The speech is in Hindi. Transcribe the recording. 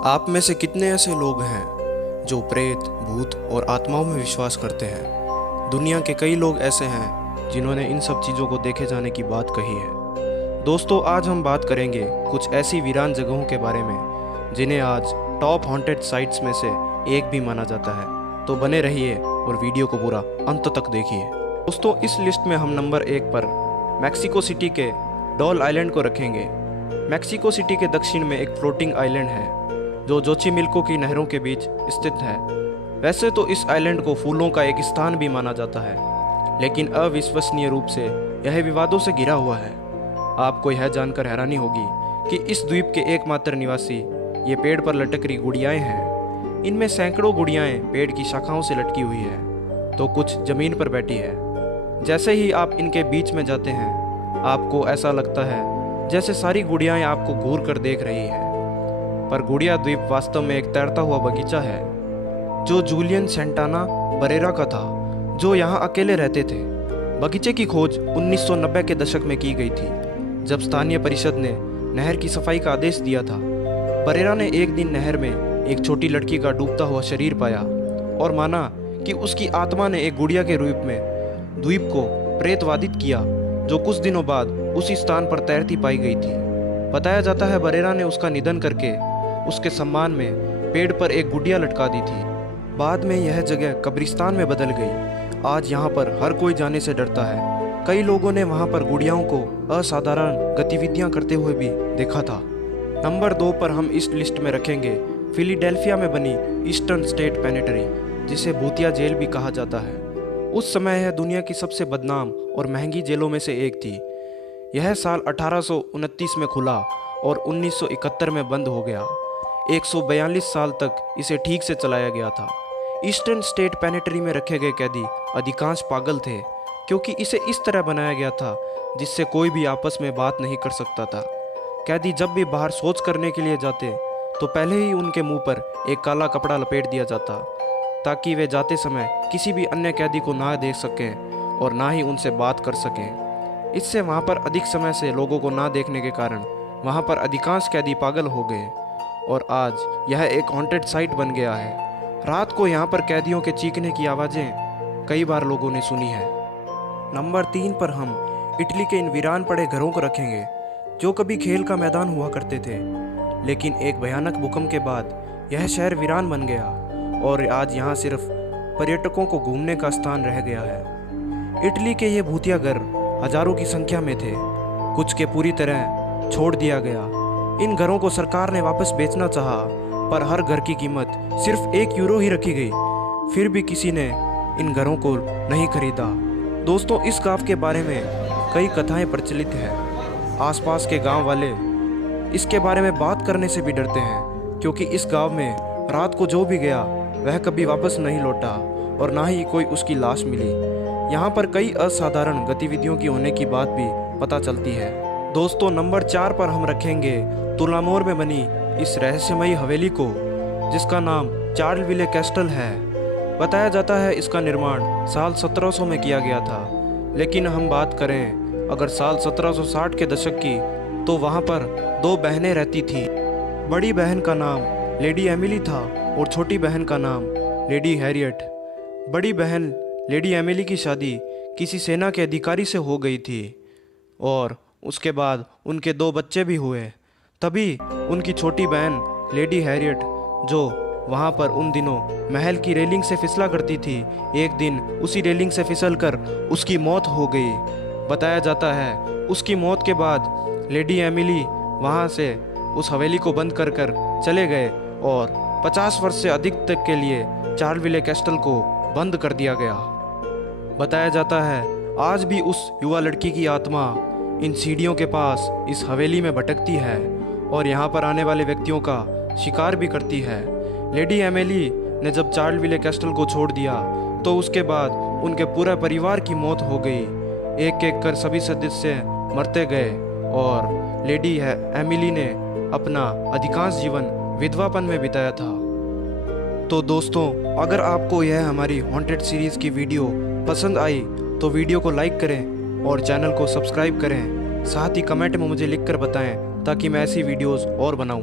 आप में से कितने ऐसे लोग हैं जो प्रेत, भूत और आत्माओं में विश्वास करते हैं? दुनिया के कई लोग ऐसे हैं जिन्होंने इन सब चीज़ों को देखे जाने की बात कही है। दोस्तों, आज हम बात करेंगे कुछ ऐसी वीरान जगहों के बारे में जिन्हें आज टॉप हॉन्टेड साइट्स में से एक भी माना जाता है। तो बने रहिए और वीडियो को पूरा अंत तक देखिए। दोस्तों, इस लिस्ट में हम नंबर 1 पर मैक्सिको सिटी के डॉल आइलैंड को रखेंगे। मैक्सिको सिटी के दक्षिण में एक फ्लोटिंग आइलैंड है जो जोचिमिल्को की नहरों के बीच स्थित है। वैसे तो इस आइलैंड को फूलों का एक स्थान भी माना जाता है, लेकिन अविश्वसनीय रूप से यह विवादों से घिरा हुआ है। आपको यह जानकर हैरानी होगी कि इस द्वीप के एकमात्र निवासी ये पेड़ पर लटक रही गुड़ियाएं हैं। इनमें सैकड़ों गुड़ियाएं पेड़ की शाखाओं से लटकी हुई है, तो कुछ जमीन पर बैठी है। जैसे ही आप इनके बीच में जाते हैं, आपको ऐसा लगता है जैसे सारी गुड़ियाएं आपको घूर कर देख रही है। पर गुड़िया द्वीप वास्तव में एक तैरता हुआ बगीचा है जो जूलियन सेंटाना बरेरा का था, जो यहाँ अकेले रहते थे। बगीचे की खोज 1990 के दशक में की गई थी, जब स्थानीय परिषद ने नहर की सफाई का आदेश दिया था। बरेरा ने एक दिन नहर में एक छोटी लड़की का डूबता हुआ शरीर पाया और माना कि उसकी आत्मा ने एक गुड़िया के रूप में द्वीप को प्रेतवादित किया, जो कुछ दिनों बाद उसी स्थान पर तैरती पाई गई थी। बताया जाता है बरेरा ने उसका निधन करके उसके सम्मान में पेड़ पर एक गुड़िया लटका दी थी। बाद में यह जगह कब्रिस्तान में बदल गई। आज यहाँ पर हर कोई जाने से डरता है। कई लोगों ने वहाँ पर गुड़ियाओं को असाधारण गतिविधियाँ करते हुए भी देखा था। नंबर 2 पर हम इस लिस्ट में रखेंगे फिलाडेल्फिया में बनी ईस्टर्न स्टेट पेनिटरी, जिसे भूतिया जेल भी कहा जाता है। उस समय यह दुनिया की सबसे बदनाम और महंगी जेलों में से एक थी। यह साल 1829 में खुला और 1971 में बंद हो गया। 142 साल तक इसे ठीक से चलाया गया था। ईस्टर्न स्टेट पेनिटरी में रखे गए कैदी अधिकांश पागल थे, क्योंकि इसे इस तरह बनाया गया था जिससे कोई भी आपस में बात नहीं कर सकता था। कैदी जब भी बाहर शौच करने के लिए जाते तो पहले ही उनके मुंह पर एक काला कपड़ा लपेट दिया जाता, ताकि वे जाते समय किसी भी अन्य कैदी को ना देख सकें और ना ही उनसे बात कर सकें। इससे वहाँ पर अधिक समय से लोगों को ना देखने के कारण वहाँ पर अधिकांश कैदी पागल हो गए और आज यह एक हॉन्टेड साइट बन गया है। रात को यहाँ पर कैदियों के चीखने की आवाज़ें कई बार लोगों ने सुनी है। नंबर 3 पर हम इटली के इन वीरान पड़े घरों को रखेंगे, जो कभी खेल का मैदान हुआ करते थे, लेकिन एक भयानक भूकंप के बाद यह शहर वीरान बन गया और आज यहाँ सिर्फ पर्यटकों को घूमने का स्थान रह गया है। इटली के ये भूतिया घर हजारों की संख्या में थे। कुछ के पूरी तरह छोड़ दिया गया। इन घरों को सरकार ने वापस बेचना चाहा, पर हर घर की कीमत सिर्फ 1 यूरो ही रखी गई। फिर भी किसी ने इन घरों को नहीं खरीदा। दोस्तों, इस गांव के बारे में कई कथाएं प्रचलित हैं। आसपास के गांव वाले इसके बारे में बात करने से भी डरते हैं, क्योंकि इस गांव में रात को जो भी गया वह कभी वापस नहीं लौटा और ना ही कोई उसकी लाश मिली। यहाँ पर कई असाधारण गतिविधियों की होने की बात भी पता चलती है। दोस्तों, नंबर 4 पर हम रखेंगे तुलामोर में बनी इस रहस्यमयी हवेली को, जिसका नाम चार्ल्स विले कैस्टल है। बताया जाता है इसका निर्माण साल 1700 में किया गया था, लेकिन हम बात करें अगर साल 1760 के दशक की, तो वहाँ पर 2 बहनें रहती थीं। बड़ी बहन का नाम लेडी एमिली था और छोटी बहन का नाम लेडी हैरियट। बड़ी बहन लेडी एमिली की शादी किसी सेना के अधिकारी से हो गई थी और उसके बाद उनके 2 बच्चे भी हुए। तभी उनकी छोटी बहन लेडी हैरियट, जो वहाँ पर उन दिनों महल की रेलिंग से फिसला करती थी, एक दिन उसी रेलिंग से फिसलकर उसकी मौत हो गई। बताया जाता है उसकी मौत के बाद लेडी एमिली वहाँ से उस हवेली को बंद कर चले गए और 50 वर्ष से अधिक तक के लिए चार्ल्स विले कैस्टल को बंद कर दिया गया। बताया जाता है आज भी उस युवा लड़की की आत्मा इन सीढ़ियों के पास इस हवेली में भटकती है और यहाँ पर आने वाले व्यक्तियों का शिकार भी करती है। लेडी एमिली ने जब चार्ल्स विले कैस्टल को छोड़ दिया, तो उसके बाद उनके पूरे परिवार की मौत हो गई। एक एक कर सभी सदस्य मरते गए और लेडी एमिली ने अपना अधिकांश जीवन विधवापन में बिताया था। तो दोस्तों, अगर आपको यह हमारी हॉन्टेड सीरीज़ की वीडियो पसंद आई तो वीडियो को लाइक करें और चैनल को सब्सक्राइब करें। साथ ही कमेंट में मुझे लिखकर बताएं ताकि मैं ऐसी वीडियोस और बनाऊं।